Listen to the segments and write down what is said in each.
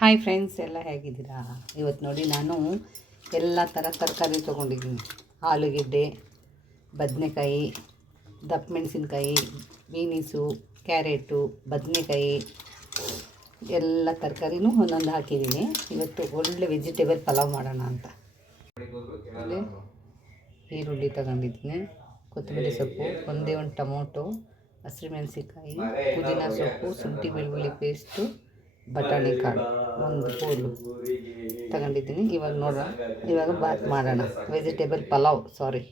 Hi friends ಎಲ್ಲ ಹೇಗಿದ್ದೀರಾ? ಇವತ್ತು ನೋಡಿ ನಾನು ಎಲ್ಲ ಥರ ತರಕಾರಿ ತೊಗೊಂಡಿದ್ದೀನಿ. ಆಲೂಗೆಡ್ಡೆ, ಬದನೆಕಾಯಿ ದಪ್ಪ ಮೆಣಸಿನ್ಕಾಯಿ ಬೀನಿಸು, ಕ್ಯಾರೆಟು, ಬದನೆಕಾಯಿ, ಎಲ್ಲ ತರಕಾರಿನೂ ಒಂದೊಂದು ಹಾಕಿದ್ದೀನಿ. ಇವತ್ತು ಒಳ್ಳೆ ವೆಜಿಟೇಬಲ್ ಪಲಾವ್ ಮಾಡೋಣ ಅಂತ. ಈರುಳ್ಳಿ ತಗೊಂಡಿದ್ದೀನಿ, ಕೊತ್ತಂಬರಿ ಸೊಪ್ಪು, ಒಂದೇ ಒಂದು ಟೊಮೊಟೊ ಹಸಿರು ಮೆಣಸಿನ್ಕಾಯಿ ಪುದೀನ ಸೊಪ್ಪು, ಶುಂಠಿ ಬೆಳ್ಳುಳ್ಳಿ ಪೇಸ್ಟು ಬಟಾಣಿ ಕಾಳು ಒಂದು ಪೂಲು ತಗೊಂಡಿದ್ದೀನಿ. ಇವಾಗ ನೋಡೋಣ. ಇವಾಗ ಬಾತ್ ಮಾಡೋಣ. ವೆಜಿಟೇಬಲ್ ಪಲಾವ್ ಸಾರಿ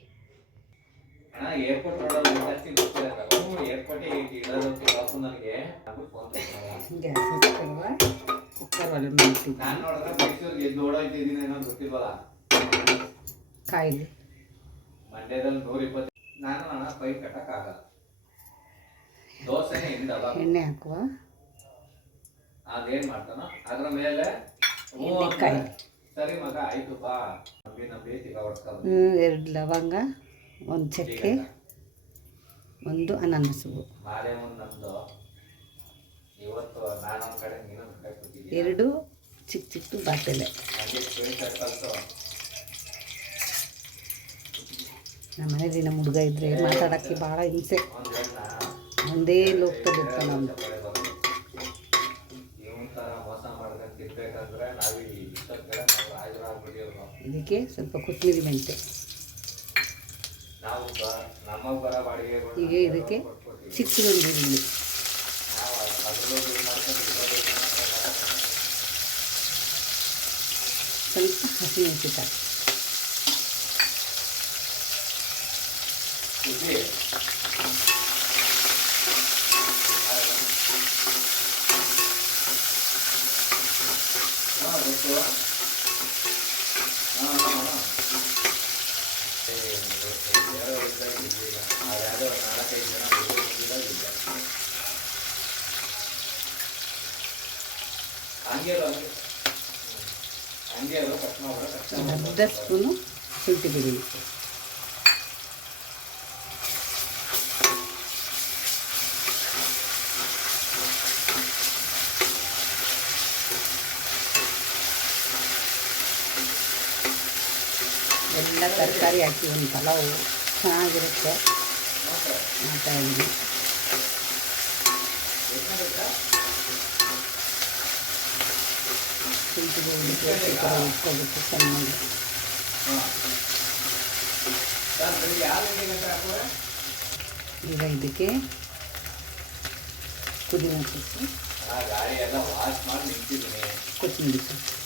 ಕಾಯಿಲೆ. ಎಣ್ಣೆ ನೂರ ಇಪ್ಪತ್ತು ನಾನು ಅಣ್ಣ ಪೈ ಕಟ್ಟಕ್ಕಾಗಲ್ಲ ದೋಸೆನೇ ಹಿಂಡಲ್ಲ ಎಣ್ಣೆ ಹಾಕುವ ಅದೇನ್ ಮಾಡ್ತಾನ ಅದ್ರ ಮೇಲೆ. ಸರಿ ಮಗ ನಂಬಿ ನಂಬಿ ಎರಡು ಲವಂಗ ಒಂದು ಚಕ್ಕೆ ಒಂದು ಅನಾನಸು ಮಾಲೆ ಮುಂದೆ ನಮ್ದು. ಇವತ್ತು ನಾನೊಂದ್ ಕಡೆ ನೀನೊಂದ್ ಕಡೆ ಕೂತಿದ್ದೀನಿ ಎರಡು ಚಿಕ್ಕ ಚಿಕ್ಕ ಕಲ್ತು ನಮ್ಮ ಮನೇಲಿ ನಮ್ಮ ಹುಡುಗ ಇದ್ರೆ ಮಾತಾಡೋಕ್ಕೆ ಭಾಳ ಹಿಂಸೆ. ಒಂದೇ ಲೋಕದಲ್ಲಿ ಇರ್ತಾನೆ ಅವನು ಇವನ್ ತರ ಮೋಸ ಮಾಡ್ಕೊಂಡ್ ತಿರ್ಬೇಕಂದ್ರೆ ನಾವ್ ಈ ಇಷ್ಟೊತ್ ಕಡೆ ನಾವು ರಾಜರಾಗ್ಬಿಟ್ಟಿವ್ರು ಇದಕ್ಕೆ ಸ್ವಲ್ಪ ಕೊತ್ತಂಬರಿ ಮೆಂತೆ ಈಗ ಇದಕ್ಕೆ ಸಿಕ್ಸ್ ಮಾಡ್ಕೊಂಡು ಸ್ವಲ್ಪ ಹಸಿಮೆಣಸಿಕಾಯಿ ಅರ್ಧ ಸ್ಪೂನು ಶುಂಠಿ ಬೆಳ್ಳುಳ್ಳಿ ತರಕಾರಿ ಹಾಕಿ ಒಂದು ಪಲಾವು ಚೆನ್ನಾಗಿರುತ್ತೆ ಮತ್ತೆ, ಮಾಡ್ತಾ ಇದ್ದೀನಿ ಎಷ್ಟ್ ಬೇಕಾ? ಶುಂಠಿ ಬೆಳ್ಳುಳ್ಳಿ ಪೇಸ್ಟ್ ಈ ಥರ ಇಟ್ಕೊಬೇಕು ಚೆನ್ನಾಗಿ ಹಾ. ಸರ್, ಬೆಳಿಗ್ಗೆ ಆರು ಗಂಟೆ ಗಂಟೆ ಹಾಕುವ್ರೆ? ಈಗ ಇದಕ್ಕೆ ಪುದೀನ ಸೊಪ್ಪು ಆ ಗಾಡಿ ಎಲ್ಲ ವಾಶ್ ಮಾಡಿ ನಿಂತಿದ್ದೀನಿ ಕೊತ್ತಂಬರಿ ಸೊಪ್ಪು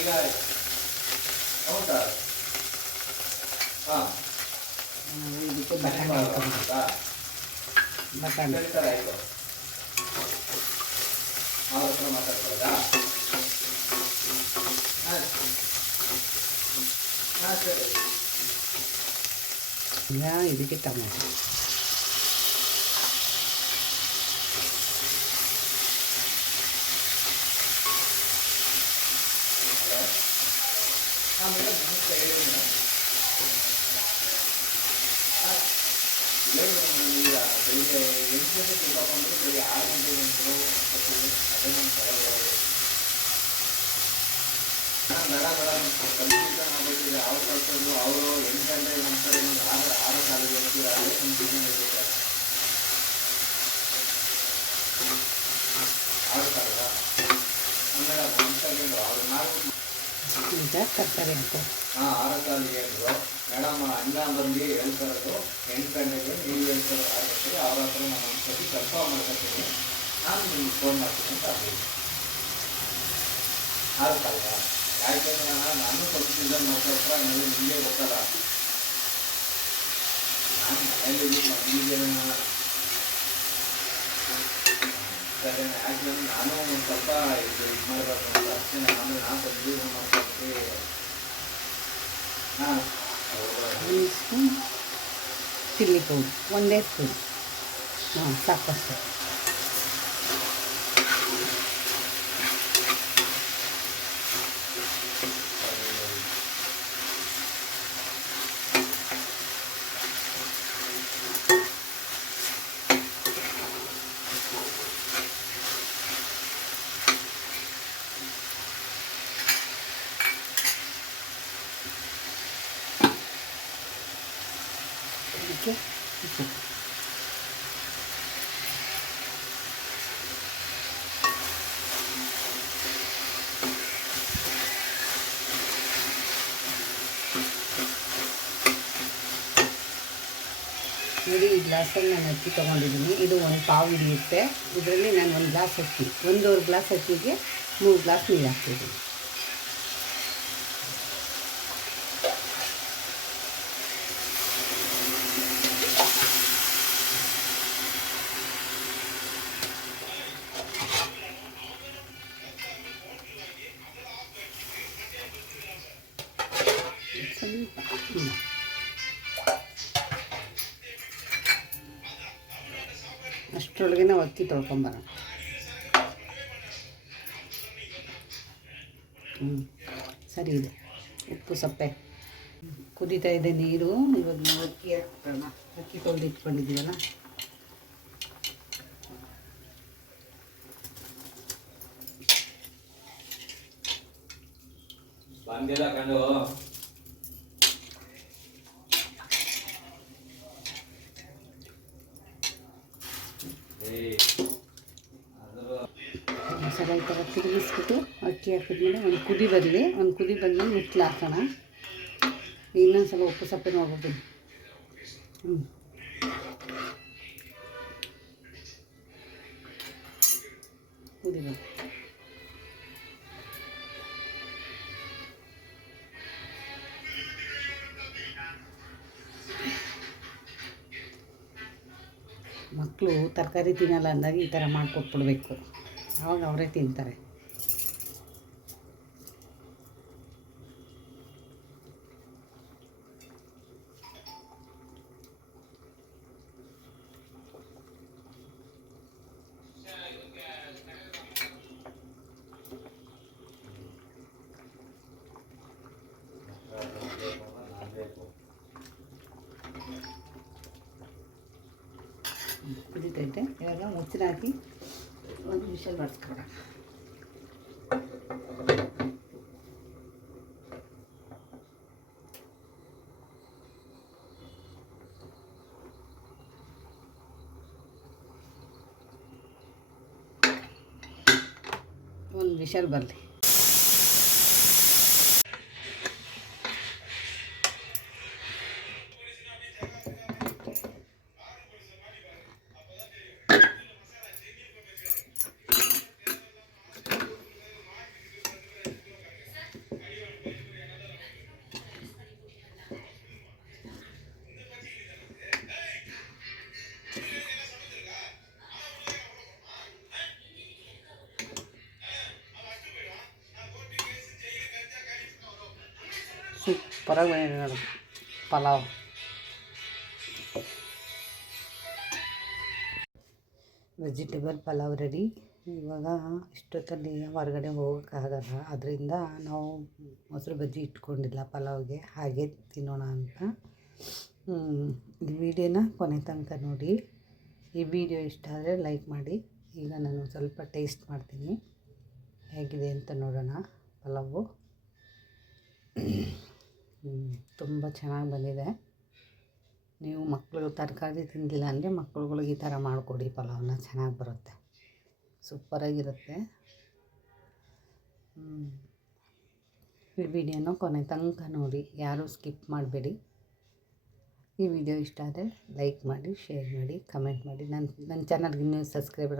ಈಗ ಹೌದಾ ಹಾಂ ಆ, ಇದಕ್ಕೆ ಬಟಾಣಿ ಹಾಕೋಬೇಕು ಬಟಾಣಿ ಸರಿ ಸರ್ ಆಯಿತು ಅವ್ರ ಹತ್ರ ಮಾತಾಡ್ಬೋದಾ ಹಾಂ ಹಾಂ ಸರಿ ಈಗ ಇದಕ್ಕೆ ಟೊಮೆಟೊ ಹಲೋ ಹಾಂ ಮೇಡಮ್ ನಮಸ್ತೆ ಹೇಳಿ ಮೇಡಮ್ ಹಾಂ ಹೇಳಿ ಮೇಡಮ್ ನಾನು ಈಗ ಬೆಳಿಗ್ಗೆ ಎಂಟು ಗಂಟೆಗೆ ಊಟ ಅಂದರೆ ಬೆಳಿಗ್ಗೆ ಆರು ಗಂಟೆಗೆ ಒಂದು ಬರ್ತೀವಿ ಅದೇ ನಮ್ಮ ಕಡೆ ನಡ ನಡ ಕಲಿತ ಅವ್ರು ಕಳ್ಸೋದು ಅವರು ಎಂಟು ಗಂಟೆಗೆ ನಮ್ಮ ಕಡೆ ಆರು ಆರು ಕಾಲಿಗೆ ಬರ್ತೀರ ಅದೇ ಟ್ಯೂಷನ್ ಆಗ್ಬಿಟ್ಟಿದೆ ಆರು ಕಾಲದ ಮೇಡಮ್ ನಮ್ಮ ಕಡೆ ಅವ್ರು ನಾಲ್ಕು ಹಾಂ ಆರು ಕಾಲಿಗೆ ಅಂದರು. ಮೇಡಮ್ ಅಣ್ಣ ಬಂದು ಹೇಳ್ತಾರದು ಎಂಟು ಗಂಟೆಗೆ ನೀವು ಹೇಳ್ತಾರೋ ಆಗುತ್ತೆ ಅವ್ರ ಹತ್ರ ನಾನು ಒಂದ್ಸತಿ ಕನ್ಫರ್ಮ್ ಮಾಡ್ಕೊತೀನಿ. ನಾನು ನಿಮ್ಗೆ ಫೋನ್ ಮಾಡ್ತೀನಿ ಅಂತ ಅಂದಿದ್ದೆ ಆರು ಕಾಲ ಯಾಕೆಂದ್ರೆ ನಾನು ಸ್ವಲ್ಪ ಸೀಸನ್ ಮಾಡ್ಕೊಟ್ರೆ ನನಗೆ ನಿಮಗೆ ಗೊತ್ತಲ್ಲ. ನಾನು ಮನೇಲಿ ಮದುವೆಗೆ ಸರಿ ಯಾಕೆಂದ್ರೆ ನಾನು ಒಂದು ಸ್ವಲ್ಪ ಇದು ಇದು ಮಾಡಬೇಕು ಅಂತ ಅಷ್ಟೇ ನಾನು ನಾನು ಬಂದು ಮಾಡ್ಕೊಳ್ತೀನಿ ಹಾಂ ಹೌದಾ ಒಂದು ಸ್ಪೂನ್ ಚಿಲ್ಲಿ ಪೌಡ್ರ್ ಒಂದೇ ಸ್ಪೂನ್ ಹಾಂ ಸಾಕಷ್ಟು. ಅದಕ್ಕೆ ನೋಡಿ, ಈ ಗ್ಲಾಸಲ್ಲಿ ನಾನು ಅಕ್ಕಿ ತೊಗೊಂಡಿದ್ದೀನಿ. ಇದು ಒಂದು ಪಾವು ಹಿಡಿಯುತ್ತೆ. ಇದರಲ್ಲಿ ನಾನು ಒಂದು ಗ್ಲಾಸ್ ಅಕ್ಕಿ. ಒಂದೂವರೆ ಗ್ಲಾಸ್ ಅಕ್ಕಿಗೆ ಮೂರು ಗ್ಲಾಸ್ ನೀರು ಹಾಕ್ತಿದ್ದೀನಿ. ಅಷ್ಟರೊಳಗೆ ನಾವು ಅಕ್ಕಿ ತೊಳ್ಕೊಂಬರೋಣ. ಹ್ಞೂ ಸರಿ ಇದೆ. ಉಪ್ಪು ಸಪ್ಪೆ. ಕುದೀತಾ ಇದೆ ನೀರು. ಇವಾಗ ನಾವು ಅಕ್ಕಿ ಹಾಕ್ಬಿಡೋಣ ಅಕ್ಕಿ ತೊಳೆದು ಇಟ್ಕೊಂಡಿದ್ದೀವಲ್ಲ? ಬಂದಿಲ್ಲ ಕಂಡು ಏಯ್ ಅದ್ರ ಮಸಾಲೆ ಈ ಥರ ತಿರುಗಿಸ್ಬಿಟ್ಟು ಅಕ್ಕಿ ಹಾಕಿದ್ಮೇಲೆ ಒಂದು ಕುದಿ ಬರಲಿ ಒಂದು ಕುದಿ ಬಂದಮೇಲೆ ಮುಚ್ಚಲು ಹಾಕೋಣ. ಇನ್ನೊಂದು ಸ್ವಲ್ಪ ಉಪ್ಪು ಸಪ್ಪೆ ನೋಡ್ಬೋದು ಹ್ಞೂ ಕುದಿ ಬರಲಿ ಮಕ್ಕಳು ತರಕಾರಿ ತಿನ್ನಲ್ಲ ಅಂದಾಗ ಈ ಥರ ಮಾಡಿಕೊಟ್ಬಿಡ್ಬೇಕು. ಆವಾಗ ಅವರೇ ತಿಂತಾರೆ. ಇವಾಗ ಮುಚ್ಚಿನ ಹಾಕಿ ಒಂದು ವಿಷಲ್ ಬಡಿಸ್ಕೊಡೋಣ ಒಂದು ವಿಷಲ್ ಬರಲಿ ಸೂಪರಾಗಿ ಬಂದಿದೆ ನೋಡಿ ಪಲಾವ್ ವೆಜಿಟೇಬಲ್ ಪಲಾವ್ ರೆಡಿ ಇವಾಗ ಇಷ್ಟೊತ್ತಲ್ಲಿ ಹೊರಗಡೆ ಹೋಗೋಕ್ಕಾಗಲ್ಲ ಅದರಿಂದ ನಾವು ಮೊಸರು ಬಜ್ಜಿ ಇಟ್ಕೊಂಡಿಲ್ಲ ಪಲಾವ್ಗೆ. ಹಾಗೆ ತಿನ್ನೋಣ ಅಂತ. ಈ ವಿಡಿಯೋನ ಕೊನೆ ತನಕ ನೋಡಿ. ಈ ವಿಡಿಯೋ ಇಷ್ಟ ಆದರೆ ಲೈಕ್ ಮಾಡಿ. ಈಗ ನಾನು ಸ್ವಲ್ಪ ಟೇಸ್ಟ್ ಮಾಡ್ತೀನಿ. ಹೇಗಿದೆ ಅಂತ ನೋಡೋಣ ಪಲಾವು. ತುಂಬ ಚೆನ್ನಾಗಿ ಬಂದಿದೆ. ನೀವು ಮಕ್ಕಳು ತರಕಾರಿ ತಿಂದಿಲ್ಲ ಅಂದರೆ ಮಕ್ಕಳುಗಳಿಗೆ ಈ ಥರ ಮಾಡಿಕೊಡಿ ಪಲಾವನ್ನ ಚೆನ್ನಾಗಿ ಬರುತ್ತೆ. ಸೂಪರಾಗಿರುತ್ತೆ. ಈ ವಿಡಿಯೋನ ಕೊನೆ ತನಕ ನೋಡಿ, ಯಾರೂ ಸ್ಕಿಪ್ ಮಾಡಬೇಡಿ. ಈ ವಿಡಿಯೋ ಇಷ್ಟ ಆದರೆ ಲೈಕ್ ಮಾಡಿ, ಶೇರ್ ಮಾಡಿ, ಕಮೆಂಟ್ ಮಾಡಿ. ನನ್ನ ನನ್ನ ಚಾನಲ್ಗೆ ಇನ್ನೂ ಸಬ್ಸ್ಕ್ರೈಬರ್